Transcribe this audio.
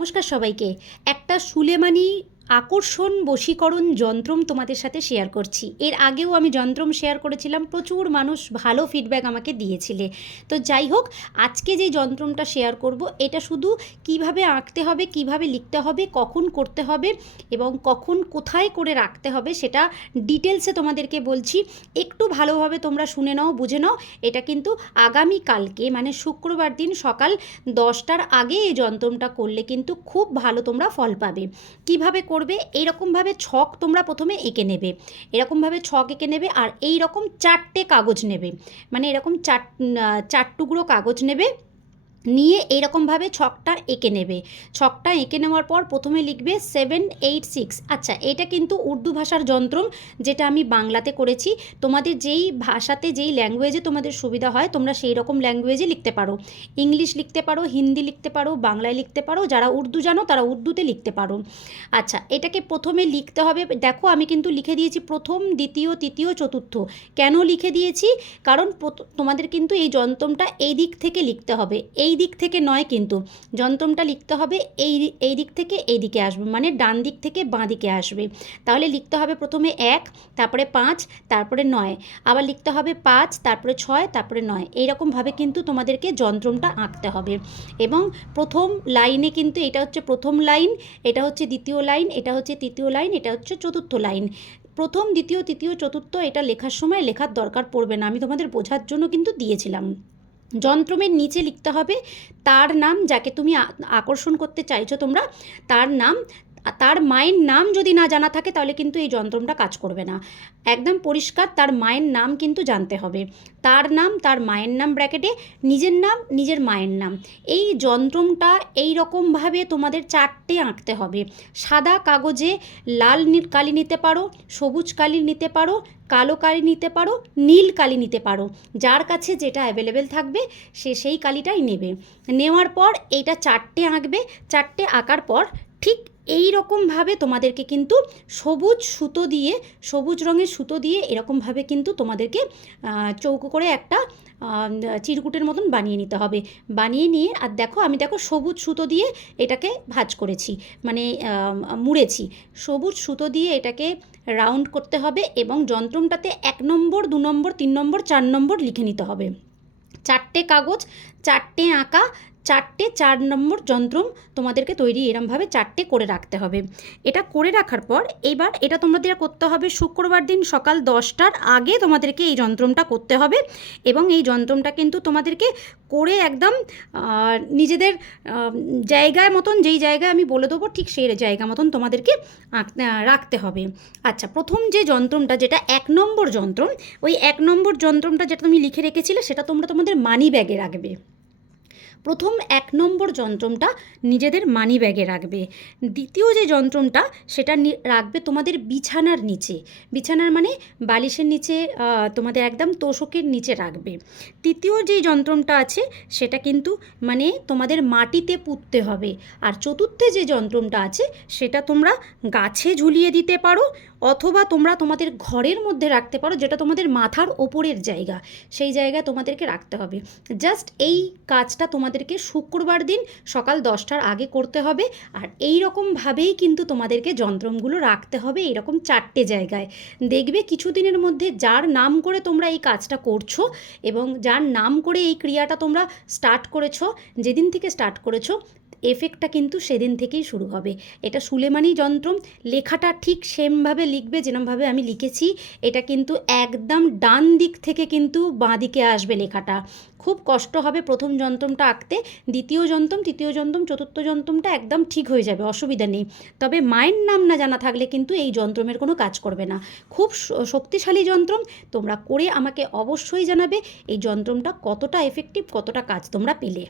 নমস্কার সবাইকে। একটা সুলেমানি আকর্ষণ বশীকরণ যন্ত্রম তোমাদের সাথে শেয়ার করছি। এর আগেও আমি যন্ত্রম শেয়ার করেছিলাম, প্রচুর মানুষ ভালো ফিডব্যাক আমাকে দিয়েছিলে। তো যাই হোক, আজকে যে যন্ত্রমটা শেয়ার করব, এটা শুধু কীভাবে আঁকতে হবে, কীভাবে লিখতে হবে, কখন করতে হবে এবং কখন কোথায় করে রাখতে হবে সেটা ডিটেলসে তোমাদেরকে বলছি। একটু ভালোভাবে তোমরা শুনে নাও, বুঝে নাও, এটা কিন্তু আগামী কালকে মানে শুক্রবার দিন সকাল দশটার আগে এই যন্ত্রমটা করলে কিন্তু খুব ভালো তোমরা ফল পাবে। কীভাবে করবে, এইরকমভাবে ছক তোমরা প্রথমে এঁকে নেবে। এরকমভাবে ছক এঁকে নেবে আর এই রকম চারটে কাগজ নেবে। মানে এরকম চার চার টুকরো কাগজ নেবে। নিয়ে এইরকমভাবে ছকটা এঁকে নেবে। ছকটা এঁকে নেওয়ার পর প্রথমে লিখবে সেভেন এইট সিক্স আচ্ছা এটা কিন্তু উর্দু ভাষার যন্ত্রম, যেটা আমি বাংলাতে করেছি। তোমাদের যেই ভাষাতে, যেই ল্যাঙ্গুয়েজে তোমাদের সুবিধা হয়, তোমরা সেই রকম ল্যাঙ্গুয়েজে লিখতে পারো। ইংলিশ লিখতে পারো, হিন্দি লিখতে পারো, বাংলায় লিখতে পারো। যারা উর্দু জানো, তারা উর্দুতে লিখতে পারো। আচ্ছা এটাকে প্রথমে লিখতে হবে। দেখো, আমি কিন্তু লিখে দিয়েছি প্রথম, দ্বিতীয়, তৃতীয়, চতুর্থ। কেন লিখে দিয়েছি? কারণ তোমাদের কিন্তু এই যন্ত্রমটা এই দিক থেকে লিখতে হবে। এই দিক থেকে নয় কিন্তু। যন্ত্রমটা লিখতে হবে এই এই দিক থেকে এই দিকে আসবে মানে ডান দিক থেকে বাঁ দিকে আসবে। তাহলে লিখতে হবে প্রথমে এক, তারপরে পাঁচ, তারপরে নয়। আবার লিখতে হবে পাঁচ, তারপরে ছয়, তারপরে নয়। এইরকমভাবে কিন্তু তোমাদেরকে যন্ত্রমটা আঁকতে হবে। এবং প্রথম লাইনে কিন্তু এটা হচ্ছে প্রথম লাইন, এটা হচ্ছে দ্বিতীয় লাইন, এটা হচ্ছে তৃতীয় লাইন, এটা হচ্ছে চতুর্থ লাইন। প্রথম, দ্বিতীয়, তৃতীয়, চতুর্থ এটা লেখার সময় লেখার দরকার পড়বে না। আমি তোমাদের বোঝার জন্য কিন্তু দিয়েছিলাম। যন্ত্রমের নিচে লিখতে হবে তার নাম যাকে তুমি আকর্ষণ করতে চাইছো তোমরা তার নাম তার মায়ের নাম যদি না জানা থাকে, তাহলে কিন্তু এই যন্ত্রমটা কাজ করবে না। একদম পরিষ্কার, তার মায়ের নাম কিন্তু জানতে হবে। তার নাম, তার মায়ের নাম ব্র্যাকেটে নিজের নাম, নিজের মায়ের নাম। এই যন্ত্রমটা এই রকমভাবে তোমাদের চারটে আঁকতে হবে। সাদা কাগজে লাল কালি নিতে পারো, সবুজ কালি নিতে পারো, কালো কালি নিতে পারো, নীল কালি নিতে পারো। যার কাছে যেটা অ্যাভেলেবেল থাকবে, সে সেই কালিটাই নেবে। নেওয়ার পর এইটা চারটে আঁকবে। চারটে আঁকার পর ঠিক এই রকমভাবে তোমাদেরকে কিন্তু সবুজ সুতো দিয়ে, সবুজ রঙের সুতো দিয়ে এরকমভাবে কিন্তু তোমাদেরকে চৌকো করে একটা চিরকুটের মতন বানিয়ে নিতে হবে। বানিয়ে নিয়ে, আর দেখো আমি দেখো সবুজ সুতো দিয়ে এটাকে ভাঁজ করেছি মানে মুড়েছি। সবুজ সুতো দিয়ে এটাকে রাউন্ড করতে হবে এবং যন্ত্রমটাতে এক নম্বর, দু নম্বর, তিন নম্বর, চার নম্বর লিখে নিতে হবে। চারটে কাগজ, চারটে আঁকা চারটে চার নম্বর যন্ত্রম তোমাদেরকে তৈরি এরমভাবে চারটে করে রাখতে হবে। এটা করে রাখার পর এবার এটা তোমাদের করতে হবে শুক্রবার দিন সকাল দশটার আগে তোমাদেরকে এই যন্ত্রমটা করতে হবে এবং এই যন্ত্রমটা কিন্তু তোমাদেরকে করে একদম নিজেদের জায়গায় মতন যেই জায়গায় আমি বলে দেবো ঠিক সেই জায়গা মতন তোমাদেরকে রাখতে হবে। আচ্ছা প্রথম যে যন্ত্রমটা যেটা এক নম্বর যন্ত্রম, ওই এক নম্বর যন্ত্রমটা যেটা তুমি লিখে রেখেছিলে সেটা তোমরা তোমাদের মানি ব্যাগে রাখবে। প্রথম এক নম্বর যন্ত্রমটা নিজেদের মানি ব্যাগে রাখবে। দ্বিতীয় যে যন্ত্রমটা, সেটা রাখবে তোমাদের বিছানার নিচে। বিছানার মানে বালিশের নিচে তোমাদের একদম তোষকের নিচে রাখবে। তৃতীয় যে যন্ত্রমটা আছে, সেটা কিন্তু মানে তোমাদের মাটিতে পুঁততে হবে। আর চতুর্থে যে যন্ত্রমটা আছে, সেটা তোমরা গাছে ঝুলিয়ে দিতে পারো, অথবা তোমরা তোমাদের ঘরের মধ্যে রাখতে পারো, যেটা তোমাদের মাথার ওপরের জায়গা। সেই জায়গায় তোমাদেরকে রাখতে হবে। জাস্ট এই কাজটা তোমাদেরকে শুক্রবার দিন সকাল দশটার আগে করতে হবে। আর এই রকমভাবেই কিন্তু তোমাদেরকে যন্ত্রমগুলো রাখতে হবে এরকম চারটে জায়গায়। দেখবে কিছুদিনের মধ্যে যার নাম করে তোমরা এই কাজটা করছ এবং যার নাম করে এই ক্রিয়াটা তোমরা স্টার্ট করেছ, যেদিন থেকে স্টার্ট করেছ, এফেক্টটা কিন্তু সেদিন থেকেই শুরু হবে। এটা সুলেমানি যন্ত্রম, লেখাটা ঠিক সেমভাবে লিখবে যেরমভাবে আমি লিখেছি। এটা কিন্তু একদম ডান দিক থেকে কিন্তু বাঁ দিকে আসবে লেখাটা। খুব কষ্ট হবে প্রথম যন্ত্রমটা আঁকতে, দ্বিতীয় যন্ত্রম, তৃতীয় যন্ত্রম, চতুর্থ যন্ত্রমটা একদম ঠিক হয়ে যাবে, অসুবিধা নেই। তবে মায়ের নাম না জানা থাকলে কিন্তু এই যন্ত্রমের কোনো কাজ করবে না। খুব শক্তিশালী যন্ত্রম, তোমরা করে আমাকে অবশ্যই জানাবে এই যন্ত্রমটা কতটা এফেক্টিভ কতটা কাজ তোমরা পেলে।